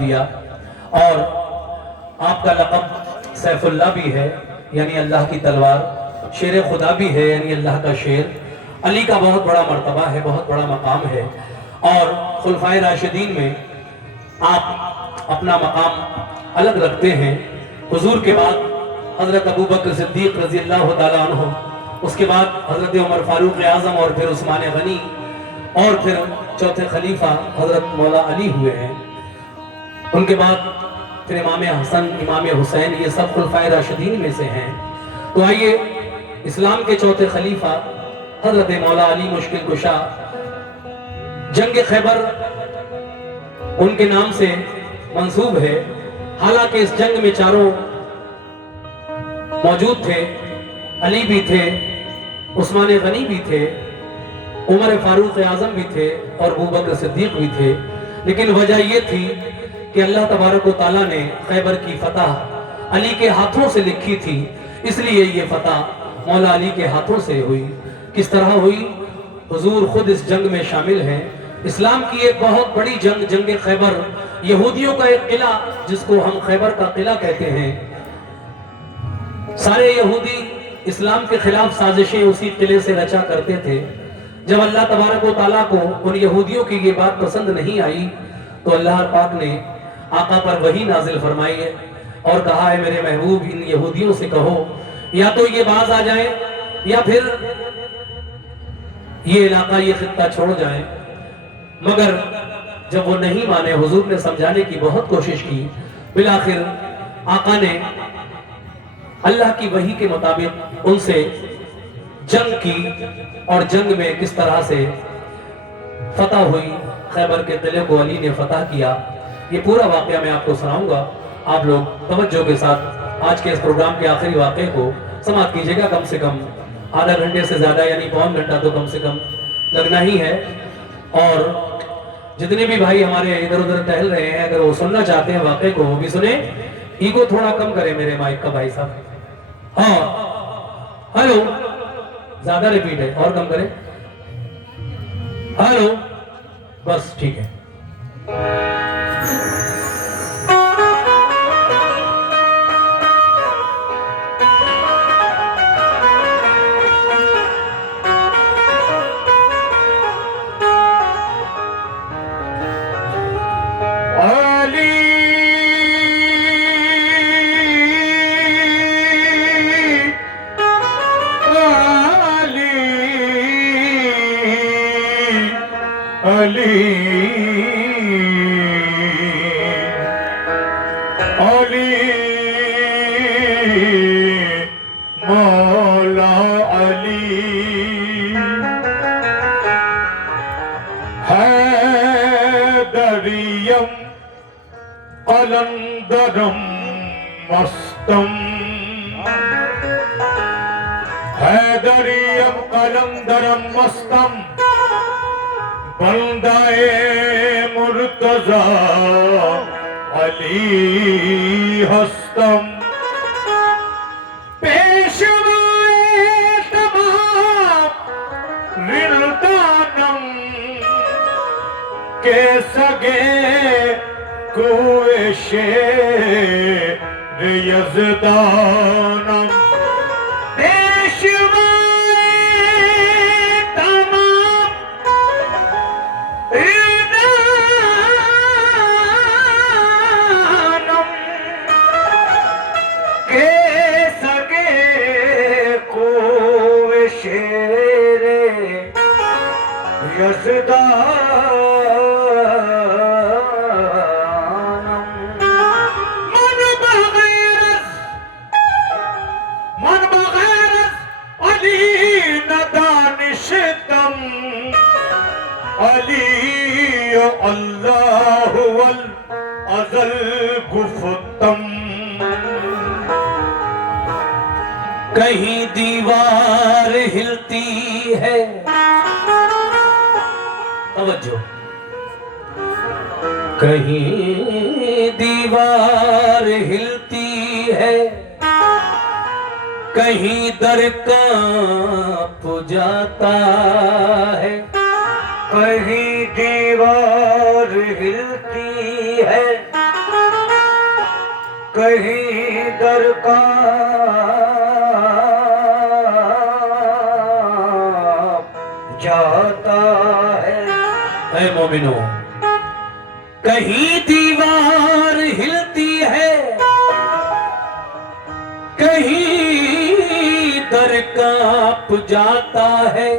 दिया और आपका लक़ब सैफुल्लाह भी है यानी अल्लाह की तलवार, शेर खुदा भी है यानी अल्लाह का शेर। अली का बहुत बड़ा मर्तबा है, बहुत बड़ा मकाम है और खुलफाए राशिदीन में आप अपना मकाम अलग रखते हैं। हुजूर के बाद हज़रत अबू बकर सिद्दीक़ रज़ी अल्लाह तआला अन्हु, उसके बाद हज़रत उमर फारूक आज़म और फिर उस्मान गनी और फिर चौथे खलीफा हज़रत मौला अली हुए हैं। उनके बाद फिर इमाम हसन, इमाम हुसैन, ये सब खुलफाए राशिदीन में से हैं। तो आइए इस्लाम के चौथे खलीफा हज़रत मौला अली मुश्किल कुशा, जंग खैबर उनके नाम से मंसूब है। हालांकि इस जंग में चारों मौजूद थे, अली भी थे, उस्मान गनी भी थे, उमर फारूक आज़म भी थे और अबू बकर सिद्दीक़ भी थे। लेकिन वजह यह थी कि अल्लाह तबारक व तआला ने खैबर की फतह अली के हाथों से लिखी थी, इसलिए ये फतह मौला अली के हाथों से हुई। किस तरह हुई? हुजूर खुद इस जंग में शामिल हैं। इस्लाम की एक बहुत बड़ी जंग, जंग खैबर, यहूदियों का एक किला जिसको हम खैबर का किला कहते हैं, सारे यहूदी इस्लाम के खिलाफ साजिशें उसी किले से रचा करते थे। जब अल्लाह तबारक व तआला को उन यहूदियों की ये बात पसंद नहीं आई तो अल्लाह पाक ने आका पर वही नाजिल फरमाई है और कहा है, मेरे महबूब इन यहूदियों से कहो या तो ये बाज आ जाए या फिर ये इलाका, ये खित्ता छोड़ जाए। मगर जब वो नहीं माने, हुजूर ने समझाने की बहुत कोशिश की। बिलाखिर आका ने अल्लाह की वही के मुताबिक उनसे जंग की और जंग में किस तरह से फतह हुई, खैबर के किले को अली ने फतह किया, ये पूरा वाकया मैं आपको सुनाऊंगा। आप लोग तवज्जो के साथ आज के इस प्रोग्राम के आखिरी वाकये को समाप्त कीजिएगा। कम से कम आधा घंटे से ज्यादा यानी पौन घंटा तो कम से कम लगना ही है। और जितने भी भाई हमारे इधर उधर टहल रहे हैं, अगर वो सुनना चाहते हैं वाकये को, वो भी सुने। ईगो थोड़ा कम करे मेरे माइक का भाई साहब। हाँ, हेलो, ज्यादा रिपीट है और कम करें। हेलो, बस ठीक है। कलंदरम मस्तम, हैदरियम कलंदरम मस्तम, बंदाए मुर्तजा अली हस्तम, पेशवाए तमाम रिलदानम के सगे कोई शेर यज़दानम, पेशवाए तमाम रिलदानम के सगे कोई शेर यज़दानम, अल्लाह वल अज़ल गुफ्तम। कहीं दीवार हिलती है, तवज्जो, कहीं दीवार हिलती है, कहीं दर कांप जाता है, कहीं दीवार हिलती है, कहीं दर का जाता है। ऐ मोमिनो, कहीं दीवार हिलती है, कहीं दर कांप जाता है।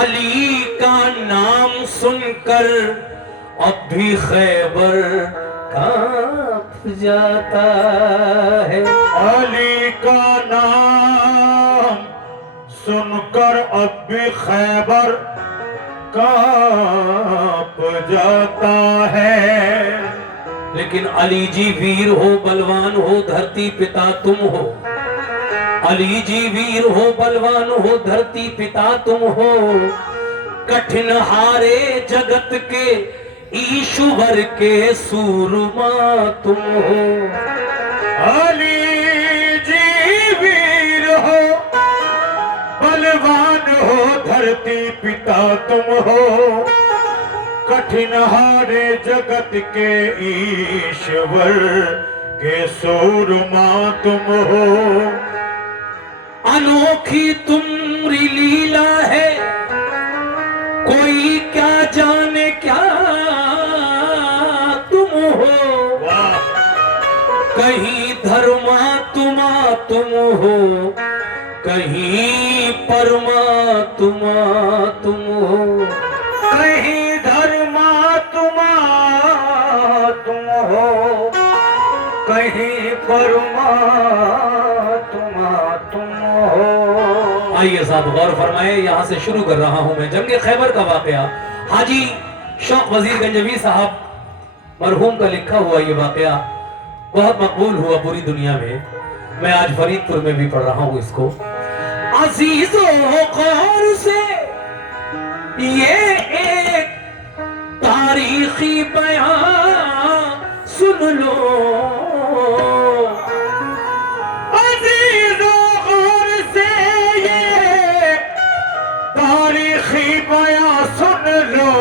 अली का नाम सुनकर अब भी खैबर कांप जाता है। अली का नाम सुनकर अब भी खैबर कांप जाता है। लेकिन अली जी वीर हो, बलवान हो, धरती पिता तुम हो। अली जी वीर हो, बलवान हो, धरती पिता तुम हो। कठिन हारे जगत के ईश्वर के सूरमा तुम हो। अली जी वीर हो, बलवान हो, धरती पिता तुम हो। कठिन हारे जगत के ईश्वर के सूरमा तुम हो। अनोखी तुम्हारी लीला है, कोई क्या जाने क्या तुम हो। कहीं धर्मा तुम हो, कहीं परमा तुम हो। कहीं धर्मा तुम हो, कहीं परमा तुम हो। आइए साहब गौर फरमाए, यहाँ से शुरू कर रहा हूँ मैं जंग खैबर का वाकया। हाजी शौक वजीर गंजवी साहब मरहूम का लिखा हुआ ये वाकया बहुत मकबूल हुआ पूरी दुनिया में। मैं आज फरीदपुर में भी पढ़ रहा हूँ इसको। अजीजों गौर से ये एक तारीखी बयान सुन लो। अजीजों गौर से ये तारीखी बयान सुन लो।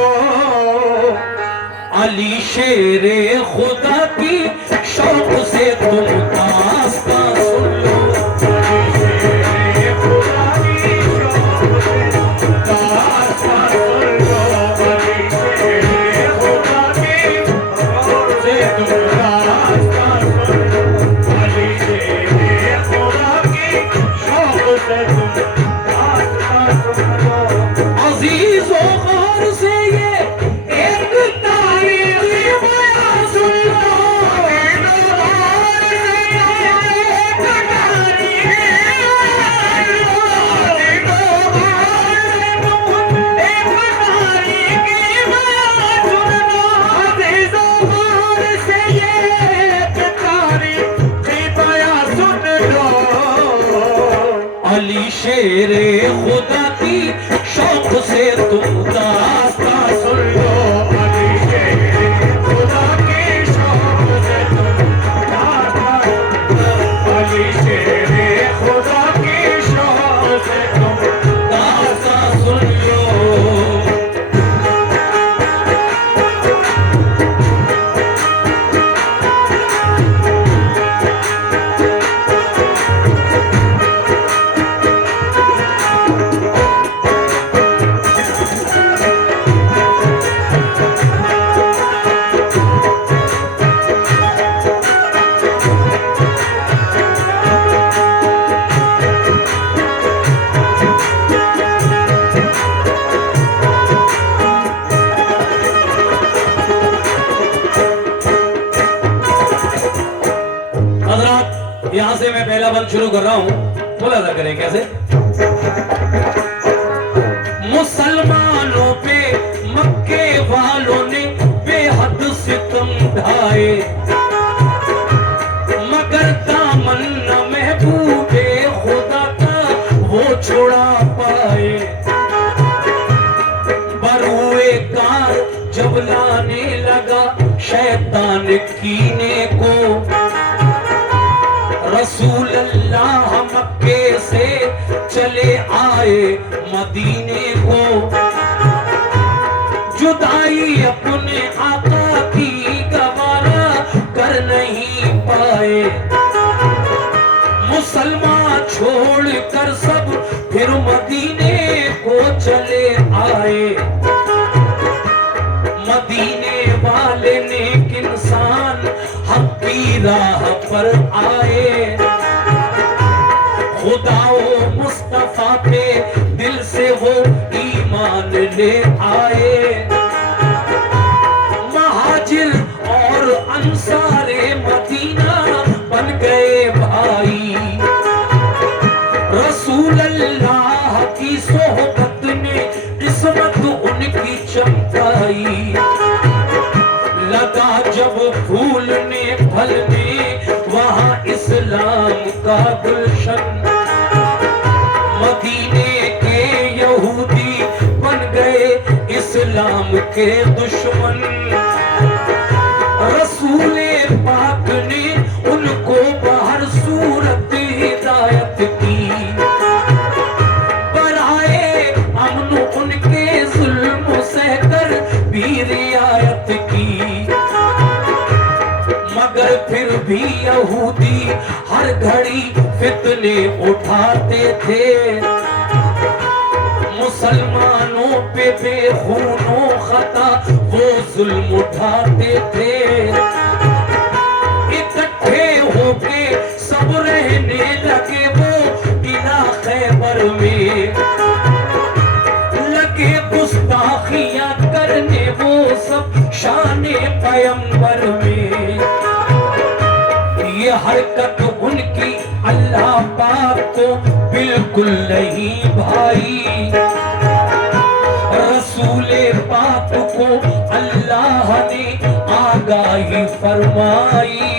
अली शेरे खुदा की शौक से तुम दास्तां सुन लो। अजीजों गौर से ये एक तारीखी बयान सुन लो। अली शेरे खुदा की शौक से तुम दास्तां सुन लो। अली शेरे खुदा की शौक से तुम दास्तां सुन लो। अली शेरे खुदा की शौक से तुम दास्तां सुन लो। यहां से मैं पहला बंद शुरू कर रहा हूं, बोला जा करें कैसे। मुसलमानों पे मक्के वालों ने बेहद सितम ढाए, मगर दामन न महबूबे खुदा का वो छुड़ा पाए। बरुए कार जब लाने लगा शैतान कीने को, रसूल अल्लाह मक्के से चले आए मदीने को। जुदाई अपने आका की गवारा कर नहीं लेकर सब फिर मदीने को चले आए। मदीने वाले नेक इंसान हक की राह पर आए। खुदाओ मुस्तफा पे दिल से वो ईमान ले आए। महाजिर और अंसारे मदीना बन गए भाई। रसूल अल्लाह की सोहबत ने किस्मत उनकी चमकाई। लगा जब फूलने फलने वहां इस्लाम का गुलशन। मदीने के यहूदी बन गए इस्लाम के दुश्मन। रसूले पाक ने उनको बाहर सूरत हिदायत की। बराए अमन उनके जुल्म सहकर भी रियायत की। मगर फिर भी यहूदी हर घड़ी फितने उठाते थे। मुसलमानों पे बेखूनो खता वो जुल्म उठाते थे। इकट्ठे होके सब रहने लगे वो किला खैबर में। लगे गुस्ताखियां करने वो सब शाने पैगंबर में। ये हरकत उनकी अल्लाह पाक को बिल्कुल नहीं भाई। रसूले पाक को अल्लाह ने आगाही फरमाई।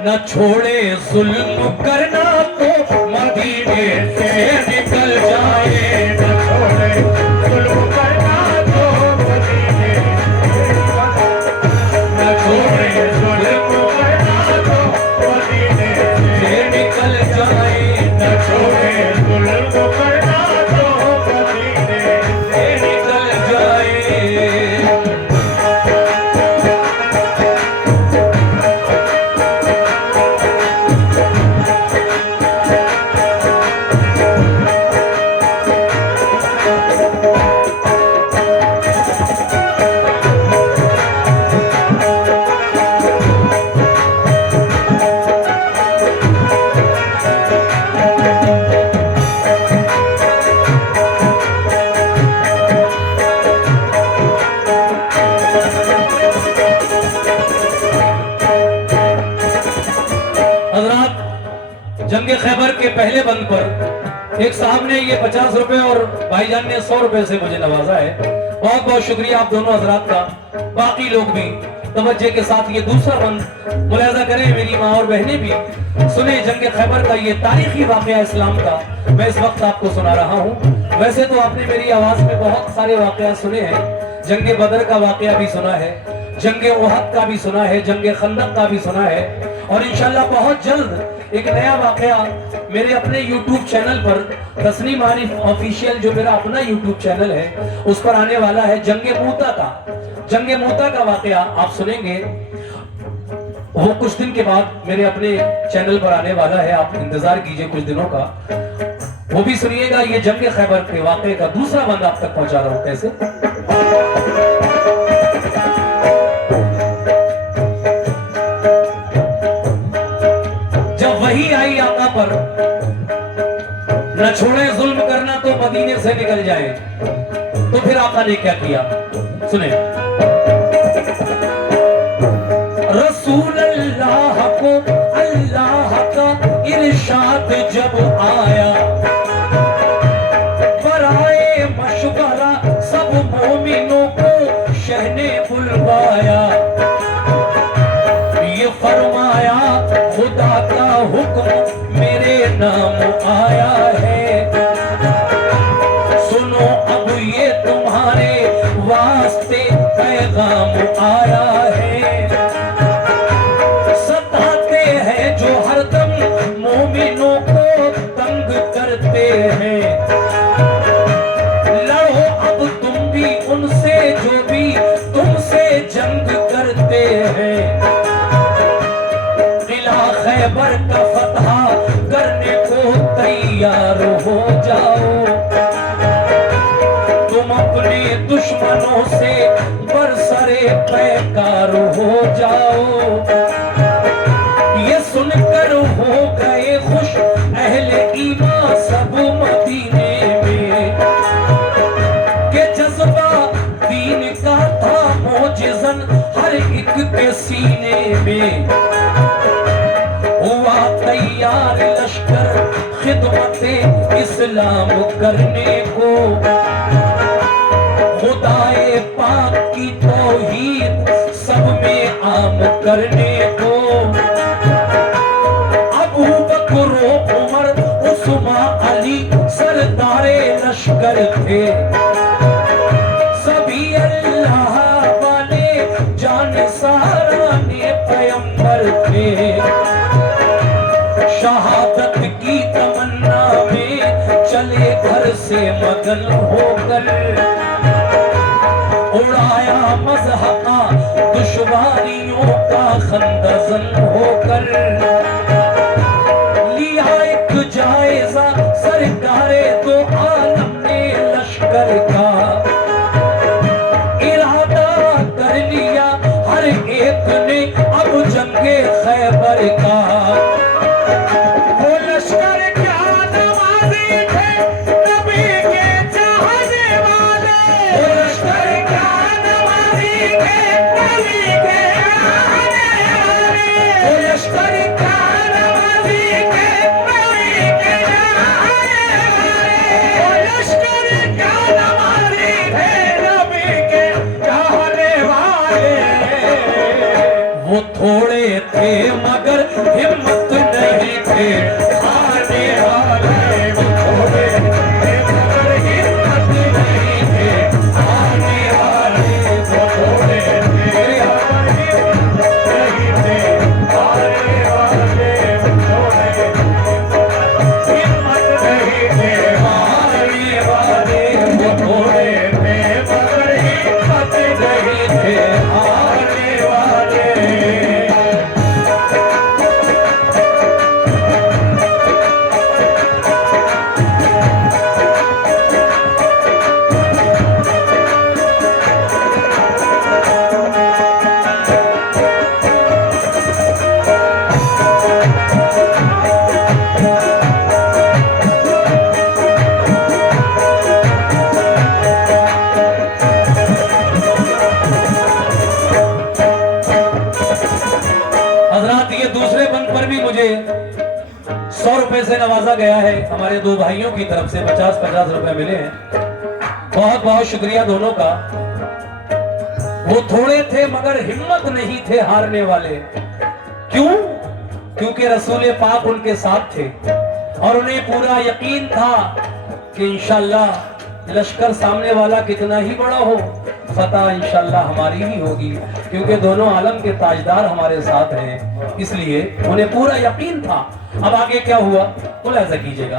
न छोड़े जुल्म करना तो मदीने से निकल जाए। न छोड़े जुल्म करना तो मदीने न छोड़े जुल्म करना तो मदीने से निकल जाए। न छोड़े जुल्म करना तो मदीने से निकल जाए। जंगे खैबर के पहले बंद पर एक साहब ने ये 50 रुपए और भाईजान ने 100 रुपए से मुझे नवाजा है। बहुत बहुत शुक्रिया आप दोनों हजरात का। बाकी लोग भी तवज्जो के साथ ये दूसरा बंद मुलाजा करें। मेरी माँ और बहनें भी सुने जंगे खैबर का ये तारीखी वाकया इस्लाम का मैं इस वक्त आपको सुना रहा हूँ। वैसे तो आपने मेरी आवाज में बहुत सारे वाकया सुने हैं। जंगे बदर का वाकया भी सुना है, जंगे ओहद का भी सुना है, जंगे खंदक का भी सुना है। और इंशाल्लाह बहुत जल्द एक नया वाकया मेरे अपने YouTube चैनल पर तस्नीम आरिफ ऑफिशियल जो मेरा अपना YouTube चैनल है उस पर आने वाला है। जंगे मूता का वाकया आप सुनेंगे। वो कुछ दिन के बाद मेरे अपने चैनल पर आने वाला है। आप इंतजार कीजिए कुछ दिनों का, वो भी सुनिएगा। ये जंगे खैबर के वाकये का दूसरा बंद आप तक पहुंचा रहा हूं। कैसे वही आई आका पर, न छोड़े जुल्म करना तो मदीने से निकल जाए। तो फिर आका ने क्या किया सुने। रसूल अल्लाह को अल्लाह का इरशाद जब आया, बराए मशवरा सब मोमिनों को शहने बुलवाया। ये फरमाया खुदा का हुक्म मेरे नाम आया है, सुनो पैगाम आया है। सताते हैं जो हरदम मोमिनों को तंग करते हैं। लड़ो अब तुम भी उनसे जो भी तुमसे जंग करते हैं। किला खैबर का फतह करने को तैयार हो जाओ। तुम अपने दुश्मनों से बरसरे पैकार हो जाओ। ये सुनकर हो गए खुश अहले ईमान सब मदीने में के जज्बा दीन का था मोजिज़न हर एक के सीने में। हुआ तैयार लश्कर खिदमते इस्लाम करने को। खुदाए पाक की तौहीद सब में आम करने को। अबू बकर उमर उस्मान अली सरदारे लश्कर थे। सभी अल्लाह वाले जानिसाराने पैगंबर थे। शहादत की तमन्ना में चले घर से मगन होकर। उड़ाया मज़हक़ा दुश्वारियों का खंदज़न होकर। लिया एक जायजा सरकारे दो आलम ने लश्कर का। इरादा कर लिया हर एक ने अब जंगे खैबर का। वो लश्कर क्या नवाज़ी थे नबी के चाहने वाले। वो लश्कर क्या नवाज़ी थे नबी के चाहने वाले। वो लश्कर क्या नवाज़ी थे नबी के चाहने वाले। वो लश्कर क्या नवाज़ी थे नबी के चाहने वाले। वो थोड़े थे मगर हिम्मत नहीं थे आने वाले। वो थोड़े थे मगर हिम्मत नहीं थे आने वाले। वो थोड़े थे मगर हिम्मत नहीं थे आने वाले। वो थोड़े हिम्मत नहीं थे आने वाले। वो थोड़े थे मगर हिम्मत नहीं थे आने वाले। हजरात, ये दूसरे बंद पर भी मुझे 100 रुपए से नवाजा गया है। हमारे दो भाइयों की तरफ से 50-50 रुपए मिले हैं। बहुत बहुत शुक्रिया दोनों का। वो थोड़े थे मगर हिम्मत नहीं थे हारने वाले। क्यों? क्योंकि रसूल पाक उनके साथ थे और उन्हें पूरा यकीन था कि इंशाल्लाह लश्कर सामने वाला कितना ही बड़ा हो, फतह इंशाल्लाह हमारी ही होगी, क्योंकि दोनों आलम के ताजदार हमारे साथ हैं। इसलिए उन्हें पूरा यकीन था। अब आगे क्या हुआ मुलाहिजा कीजिएगा।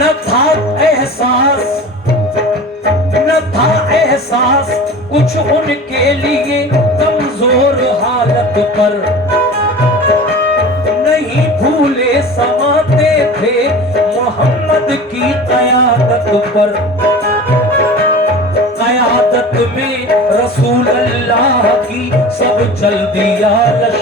न था एहसास, न था एहसास कुछ उनके लिए कमजोर हालत पर। नहीं भूले समाते थे मोहम्मद की क़यादत पर। क़यादत में रसूल अल्लाह की सब चल दिया लश्कर।